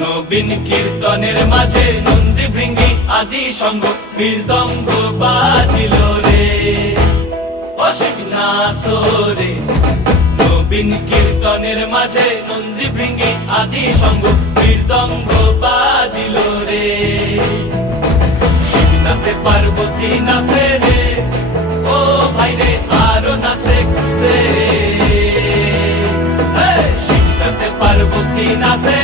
নবীন কীর্তনের মাঝে নন্দী ভৃঙ্গি আদি সঙ্গ মৃদঙ্গ বাজিল রে অশিক নাসরে। নবীন কীর্তনের মাঝে নন্দী ভৃঙ্গি আদি সঙ্গ মৃদঙ্গ বাজিল রে। শিব নাচে পার্বতী নাচে রে, ও ভাই রে আরো নাচে খুশে। শিব নাচে পার্বতী নাচে